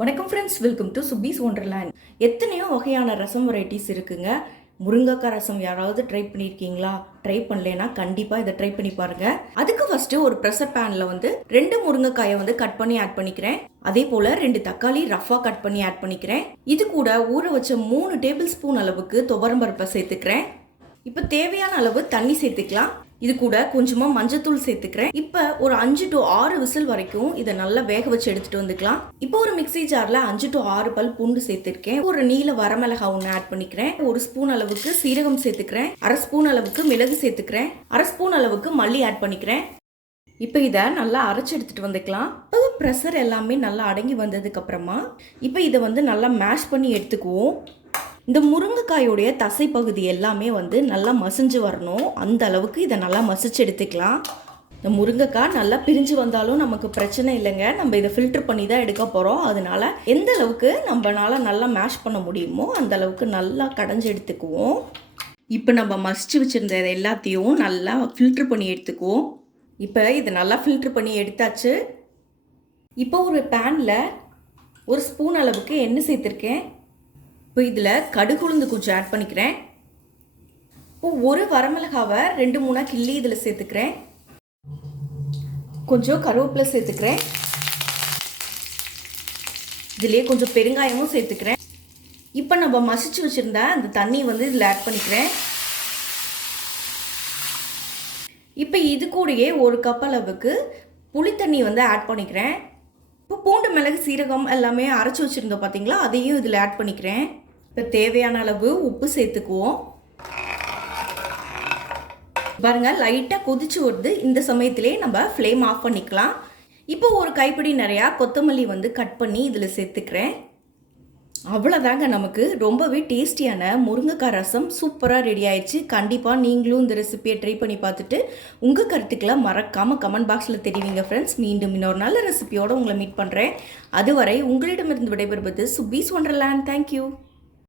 வணக்கம் friends, welcome to சுபீஸ் wonderland. எத்தனையோ வகையான ரசம் வெரைட்டிஸ் இருக்குங்க. முருங்கைக்காய் ரசம் யாராவது ட்ரை பண்ணியிருக்கீங்களா? ட்ரை பண்ணலனா கண்டிப்பாக இதை ட்ரை பண்ணி பாருங்க. அதுக்கு ஃபர்ஸ்ட் ஒரு ப்ரெஷர் பேனில் 2 முருங்கைக்காயை கட் பண்ணி ஆட் பண்ணிக்கிறேன். அதே போல் 2 தக்காளி ரஃபாக கட் பண்ணி ஆட் பண்ணிக்கிறேன். இது கூட ஊற வச்ச 3 டேபிள் ஸ்பூன் அளவுக்கு துவரம்பருப்பை சேர்த்துக்கிறேன். இப்போ தேவையான அளவு தண்ணி சேர்த்துக்கலாம். இது கூட கொஞ்சமா மஞ்சத்தூள் சேர்த்துக்கிறேன். இப்போ ஒரு 5 to 6 விசில் வரைக்கும் இதை நல்லா வேக வச்சு எடுத்துட்டு வந்துக்கலாம். இப்போ ஒரு மிக்ஸி ஜார்ல 5 to 6 பல் பூண்டு சேர்த்திருக்கேன். ஒரு நீல வரமிளகாய் ஒன்று ஆட் பண்ணிக்கிறேன். ஒரு ஸ்பூன் அளவுக்கு சீரகம் சேர்த்துக்கிறேன். அரை ஸ்பூன் அளவுக்கு மிளகு சேர்த்துக்கிறேன். அரை ஸ்பூன் அளவுக்கு மல்லி ஆட் பண்ணிக்கிறேன். இப்போ இதை நல்லா அரைச்சி எடுத்துட்டு வந்துக்கலாம். இப்போ ப்ரெஷர் எல்லாமே நல்லா அடங்கி வந்ததுக்கு அப்புறமா இப்போ இதை நல்லா மேஷ் பண்ணி எடுத்துக்குவோம். இந்த முருங்கைக்காயோடைய தசை பகுதி எல்லாமே நல்லா மசிஞ்சு வரணும். அந்த அளவுக்கு இதை நல்லா மசிச்சு எடுத்துக்கலாம். இந்த முருங்கைக்காய் நல்லா பிரிஞ்சு வந்தாலும் நமக்கு பிரச்சனை இல்லைங்க. நம்ம இதை ஃபில்டர் பண்ணி தான் எடுக்க போகிறோம். அதனால எந்த அளவுக்கு நம்மளால நல்லா மேஷ் பண்ண முடியுமோ அந்த அளவுக்கு நல்லா கடைஞ்சி எடுத்துக்குவோம். இப்போ நம்ம மசிச்சு வச்சுருந்த எல்லாத்தையும் நல்லா ஃபில்டர் பண்ணி எடுத்துக்குவோம். இப்போ இதை நல்லா ஃபில்டர் பண்ணி எடுத்தாச்சு. இப்போ ஒரு பேனில் ஒரு ஸ்பூன் அளவுக்கு எண்ணெய் சேர்த்துருக்கேன். இப்போ இதில் கடுகு உளுந்து கொஞ்சம் ஆட் பண்ணிக்கிறேன். இப்போ ஒரு வரமிளகாவை 2-3 கிள்ளி இதில் சேர்த்துக்கிறேன். கொஞ்சம் கருவேப்பிலை சேர்த்துக்கிறேன். இதுலேயே கொஞ்சம் பெருங்காயமும் சேர்த்துக்கிறேன். இப்போ நம்ம மசிச்சு வச்சுருந்த அந்த தண்ணி இதில் ஆட் பண்ணிக்கிறேன். இப்போ இது கூடயே 1 கப் அளவுக்கு புளி தண்ணி ஆட் பண்ணிக்கிறேன். இப்போ பூண்டு மிளகு சீரகம் எல்லாமே அரைச்சி வச்சுருந்தோம் பார்த்தீங்களா, அதையும் இதில் ஆட் பண்ணிக்கிறேன். இப்போ தேவையான அளவு உப்பு சேர்த்துக்குவோம். பாருங்க, லைட்டாக கொதிச்சு வருது. இந்த சமயத்திலே நம்ம ஃப்ளேம் ஆஃப் பண்ணிக்கலாம். இப்போ ஒரு கைப்பிடி நிறையா கொத்தமல்லி கட் பண்ணி இதில் சேர்த்துக்கிறேன். அவ்வளோதாங்க, நமக்கு ரொம்பவே டேஸ்டியான முருங்கைக்காய் ரசம் சூப்பராக ரெடி ஆயிடுச்சு. கண்டிப்பாக நீங்களும் இந்த ரெசிபியை ட்ரை பண்ணி பார்த்துட்டு உங்கள் கருத்துக்களை மறக்காமல் கமெண்ட் பாக்ஸில் தெரிவிங்க ஃப்ரெண்ட்ஸ். மீண்டும் இன்னொரு நல்ல ரெசிபியோடு உங்களை மீட் பண்ணுறேன். அதுவரை உங்களிடமிருந்து விடைபெறுவது சுபீஸ் ஒண்டர்லேண்ட். தேங்க்யூ.